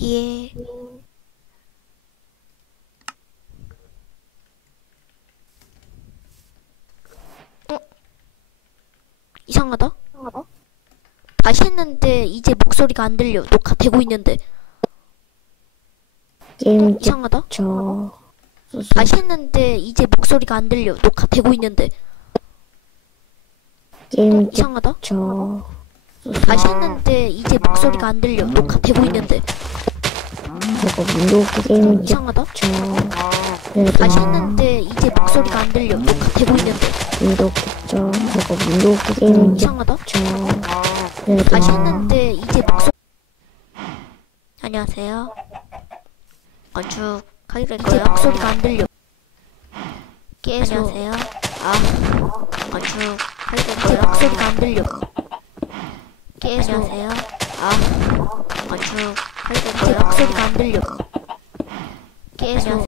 예. 어? 이상하다. 다시 했는데 이제 목소리가 안 들려. 녹화되고 있는데. 게임 이상하다. 저 다시 했는데 이제 목소리가 안 들려. 녹화되고 있는데. 게임 이상하다. 저 다시 했는데 이제 목소리가 안 들려. 녹화되고 있는데. 윈도우 게임 이상하다. 저 다시 했는데 이제 목소리가 안 들려. 녹화되고 있는데. 윈도우 저 저거 윈도우 게임 이상하다. 저 다시 했는데 이제 목소리 안녕하세요. 건축하게 될 거예요. 목소리가 안 들려. 계속 안녕하세요. 아 건축하게 될 거예요. 목소리가 안 들려. 계속 안녕하세요. 아 건축 될 거예요. 목소리가 안 들려. 계속